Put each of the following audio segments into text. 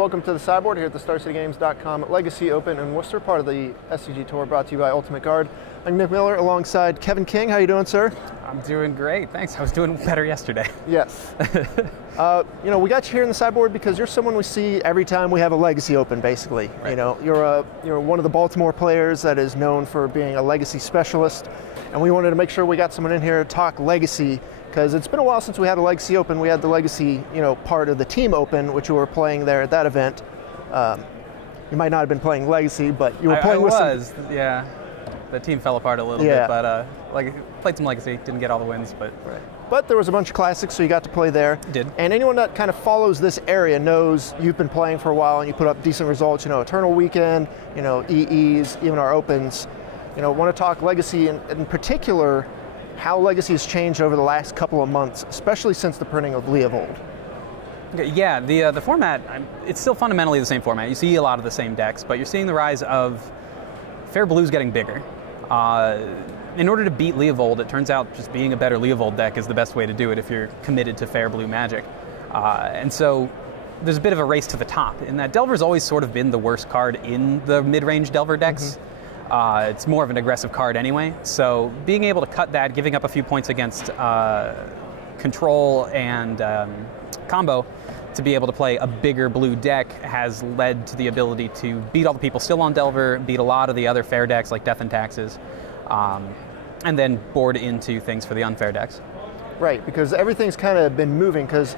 welcome to the sideboard here at the StarCityGames.com Legacy Open in Worcester, part of the SCG Tour, brought to you by Ultimate Guard. I'm Nick Miller alongside Kevin King. How you doing, sir? I'm doing great, thanks. I was doing better yesterday. Yes. You know, we got you here in the sideboard because you're someone we see every time we have a Legacy Open, basically. Right. You know, you're one of the Baltimore players that is known for being a Legacy specialist, and we wanted to make sure we got someone in here to talk Legacy, because it's been a while since we had a Legacy Open. We had the Legacy, part of the Team Open, which you were playing there at that event. You might not have been playing Legacy, but you were playing with some... Yeah. The team fell apart a little bit, but played some Legacy, didn't get all the wins, but... Right. But there was a bunch of classics, so you got to play there. Did. And anyone that kind of follows this area knows you've been playing for a while and you put up decent results, Eternal Weekend, EEs, even our Opens. Want to talk Legacy, in particular, how Legacy has changed over the last couple of months, especially since the printing of Leovold. Yeah, the format, it's still fundamentally the same format. You see a lot of the same decks, but you're seeing the rise of Fair Blues getting bigger. In order to beat Leovold, it turns out just being a better Leovold deck is the best way to do it if you're committed to Fair Blue Magic. And so there's a bit of a race to the top, in that Delver's always sort of been the worst card in the mid-range Delver decks. Mm-hmm. It's more of an aggressive card anyway, so being able to cut that, giving up a few points against control and combo, to be able to play a bigger blue deck has led to the ability to beat all the people still on Delver, beat a lot of the other fair decks like Death and Taxes, and then board into things for the unfair decks. Right, because everything's kind of been moving, because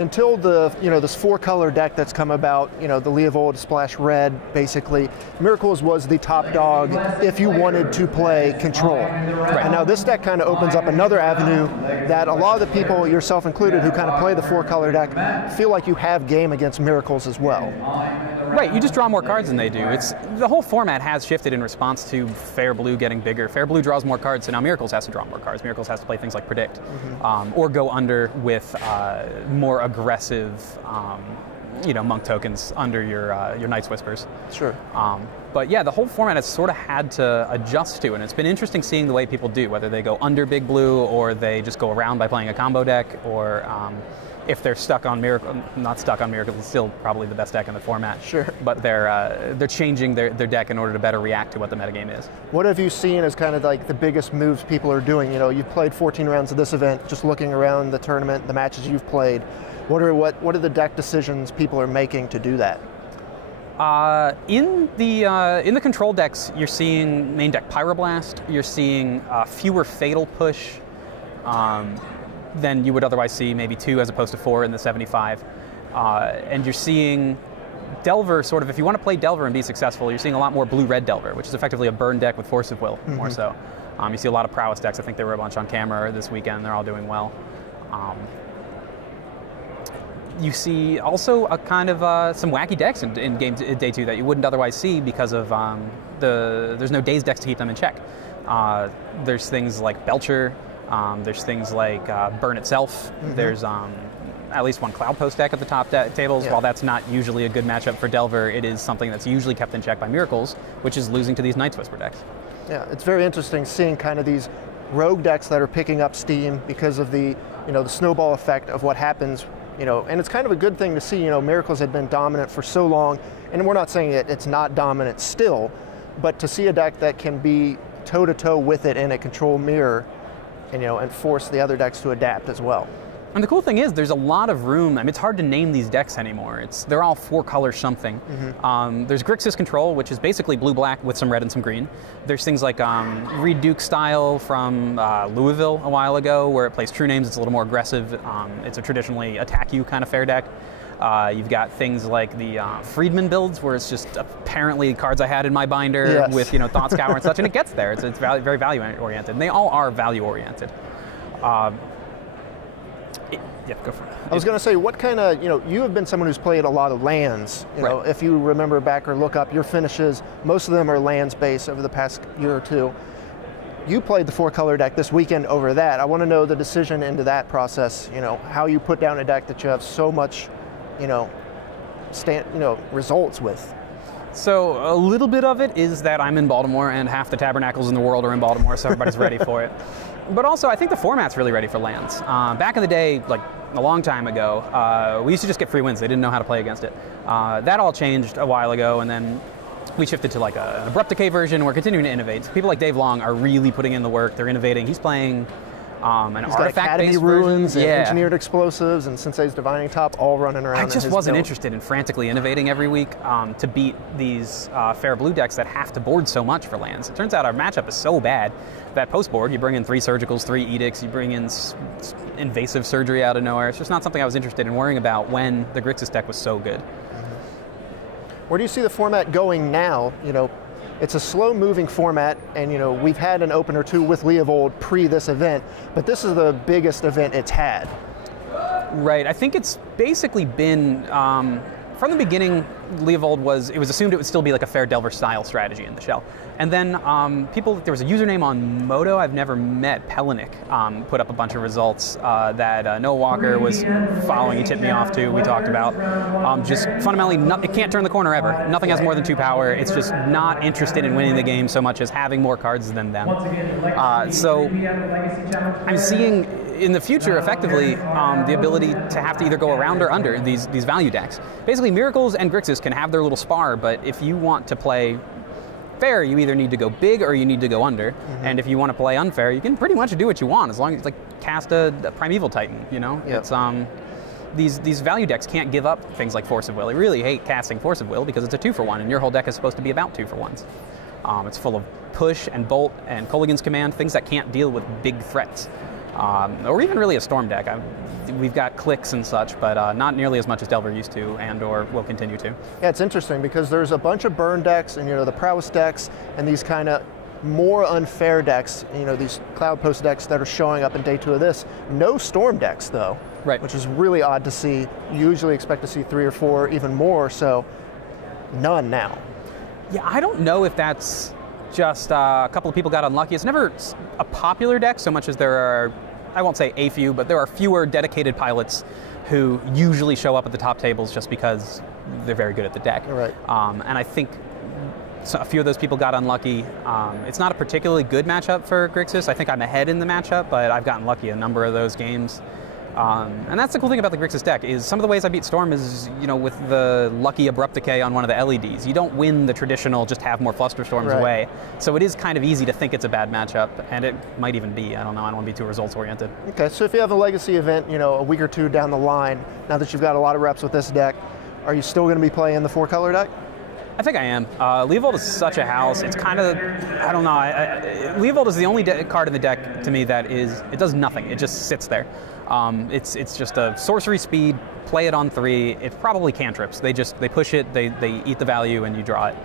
until the, this 4-color deck that's come about, the Leovold Splash Red, basically, Miracles was the top dog if you wanted to play Control. Right. And now this deck kind of opens up another avenue that a lot of the people, yourself included, who kind of play the 4-color deck, feel like you have game against Miracles as well. Right, you just draw more cards than they do. The whole format has shifted in response to Fair Blue getting bigger. Fair Blue draws more cards, so now Miracles has to draw more cards. Miracles has to play things like Predict, or go under with more aggressive, Monk tokens under your Night's Whispers. Sure. But yeah, the whole format has sort of had to adjust to, and it's been interesting seeing the way people do, whether they go under Big Blue or they just go around by playing a combo deck, or if they're stuck on Miracle, not stuck on Miracles, it's still probably the best deck in the format. Sure. But they're changing their deck in order to better react to what the metagame is. What have you seen as kind of like the biggest moves people are doing? You've played 14 rounds of this event, just looking around the tournament, the matches you've played. What are the deck decisions people are making to do that? In the control decks, you're seeing main deck Pyroblast. You're seeing fewer Fatal Push than you would otherwise see, maybe 2 as opposed to 4 in the 75. And you're seeing Delver, sort of, if you want to play Delver and be successful, you're seeing a lot more Blue-Red Delver, which is effectively a burn deck with Force of Will, more so. You see a lot of Prowess decks. I think there were a bunch on camera this weekend. They're all doing well. You see also a kind of some wacky decks in game day 2 that you wouldn't otherwise see because of there's no Daze decks to keep them in check. There's things like Belcher, there's things like Burn itself, there's at least one Cloud Post deck at the top tables. While that's not usually a good matchup for Delver, it is something that's usually kept in check by Miracles, which is losing to these Night's Whisper decks. Yeah, it's very interesting seeing kind of these rogue decks that are picking up steam because of the, the snowball effect of what happens. And it's kind of a good thing to see. Miracles had been dominant for so long, and we're not saying that it's not dominant still, but to see a deck that can be toe-to-toe with it in a control mirror, and force the other decks to adapt as well. And the cool thing is, there's a lot of room. It's hard to name these decks anymore. They're all 4-color something. There's Grixis Control, which is basically blue-black with some red and some green. There's things like Reed Duke style from Louisville a while ago, where it plays True Names. It's a little more aggressive. It's a traditionally attack you kind of fair deck. You've got things like the Friedman builds, where it's just apparently cards I had in my binder with Thought Scour and such, and it gets there. It's very value-oriented. And they all are value-oriented. Yeah, go for it. I was going to say, what kind of, you have been someone who's played a lot of lands. If you remember back or look up your finishes, most of them are lands-based over the past year or two. You played the 4-color deck this weekend over that. I want to know the decision into that process, how you put down a deck that you have so much, results with. So a little bit of it is that I'm in Baltimore and half the tabernacles in the world are in Baltimore, so everybody's ready for it. But also, I think the format's really ready for lands. Back in the day, like a long time ago, we used to just get free wins. They didn't know how to play against it. That all changed a while ago, and then we shifted to like an abrupt decay version. We're continuing to innovate. So people like Dave Long are really putting in the work. They're innovating. He's playing an artifact-based ruins and yeah. engineered explosives and Sensei's Divining Top all running around. I just wasn't interested in frantically innovating every week to beat these fair blue decks that have to board so much for lands. It turns out our matchup is so bad that post-board, you bring in 3 Surgicals, 3 Edicts, you bring in invasive surgery out of nowhere. It's just not something I was interested in worrying about when the Grixis deck was so good. Where do you see the format going now? You know, it's a slow-moving format, and you know we've had an open or two with Leovold pre this event, but this is the biggest event it's had. Right. I think it's basically been from the beginning. Leovold was assumed it would still be like a fair Delver style strategy in the shell, and then there was a username on Moto I've never met, Pelinik, put up a bunch of results that Noah Walker was following. He tipped me off to. We talked about just fundamentally it can't turn the corner ever. Nothing has more than 2 power. It's just not interested in winning the game so much as having more cards than them. So I'm seeing in the future, effectively, the ability to have to either go around or under these value decks. Basically, Miracles and Grixis can have their little spar, but if you want to play fair, you either need to go big or you need to go under. And if you want to play unfair, you can pretty much do what you want, as long as like cast a Primeval Titan. You know, it's these value decks can't give up things like Force of Will. I really hate casting Force of Will because it's a 2-for-1, and your whole deck is supposed to be about 2-for-1s. It's full of push and bolt and Kolaghan's Command, things that can't deal with big threats. Or even really a Storm deck. We've got clicks and such, but not nearly as much as Delver used to and or will continue to. Yeah, it's interesting because there's a bunch of burn decks and, you know, the prowess decks and these kind of more unfair decks, you know, these Cloud Post decks that are showing up in day 2 of this. No Storm decks, though, right? Which is really odd to see. You usually expect to see 3 or 4, even more, so none now. Yeah, I don't know if that's just a couple of people got unlucky. It's never a popular deck so much as there are, I won't say a few, but there are fewer dedicated pilots who usually show up at the top tables just because they're very good at the deck. Right. And I think a few of those people got unlucky. It's not a particularly good matchup for Grixis. I think I'm ahead in the matchup, but I've gotten lucky a number of those games. And that's the cool thing about the Grixis deck is some of the ways I beat Storm is, you know, with the lucky Abrupt Decay on one of the LEDs. You don't win the traditional just have more Fluster Storms away. So it is kind of easy to think it's a bad matchup, and it might even be. I don't know. I don't want to be too results oriented. Okay, so if you have a Legacy event, you know, a week or 2 down the line, now that you've got a lot of reps with this deck, are you still going to be playing the 4-color deck? I think I am. Leovold is such a house. It's kind of, I don't know. Leovold is the only card in the deck to me that it does nothing. It just sits there. It's just a sorcery speed, play it on 3. It's probably cantrips. They push it, they eat the value, and you draw it.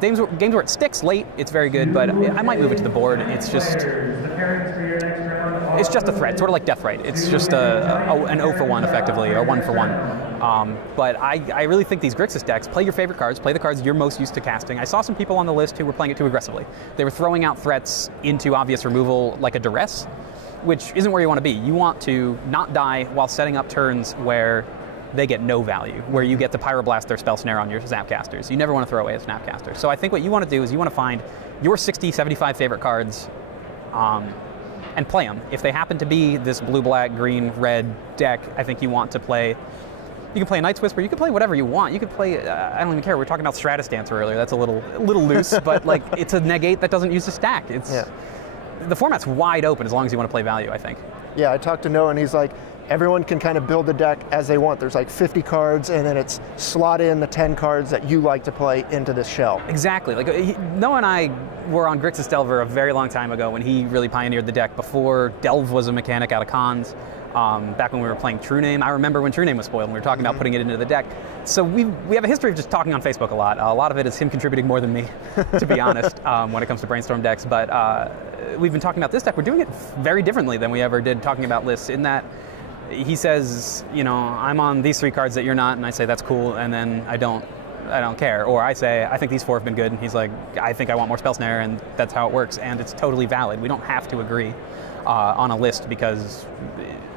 Games where it sticks late, it's very good, but I might move it to the board. It's just a threat, sort of like Deathrite. It's just an 0-for-1 effectively, or 1-for-1. But I really think these Grixis decks, play your favorite cards, play the cards you're most used to casting. I saw some people on the list who were playing it too aggressively. They were throwing out threats into obvious removal like a Duress, which isn't where you want to be. You want to not die while setting up turns where they get no value, where you get to Pyroblast their Spell Snare on your Snapcasters. You never want to throw away a Snapcaster. So I think what you want to do is you want to find your 60, 75 favorite cards and play them. If they happen to be this blue, black, green, red deck, I think you want to play. You can play Night's Whisper. You can play whatever you want. You could play. I don't even care. We were talking about Stratus Dancer earlier. That's a little loose, but like it's a negate that doesn't use a stack. The format's wide open as long as you want to play value, I think. Yeah, I talked to Noah, and he's like, everyone can kind of build the deck as they want. There's like 50 cards, and then it's slot in the 10 cards that you like to play into this shell. Exactly. Like Noah and I were on Grixis Delver a very long time ago when he really pioneered the deck before Delve was a mechanic out of cons. Back when we were playing True Name. I remember when True Name was spoiled and we were talking about putting it into the deck. So we have a history of just talking on Facebook a lot. A lot of it is him contributing more than me, to be honest, when it comes to Brainstorm decks. But we've been talking about this deck. We're doing it very differently than we ever did talking about lists, in that he says, you know, I'm on these 3 cards that you're not, and I say that's cool, and then I don't care. Or I say, I think these 4 have been good, and he's like, I think I want more Spell Snare, and that's how it works. And it's totally valid. We don't have to agree on a list because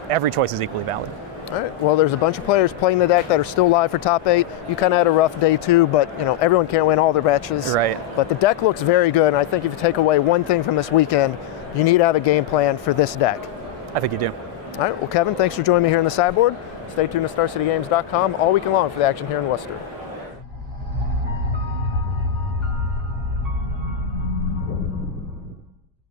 every choice is equally valid. All right. Well, there's a bunch of players playing the deck that are still live for top 8. You kind of had a rough day too, but you know everyone can't win all their matches. Right. But the deck looks very good, and I think if you take away one thing from this weekend, you need to have a game plan for this deck. I think you do. All right, well, Kevin, thanks for joining me here in the sideboard. Stay tuned to StarCityGames.com all weekend long for the action here in Worcester.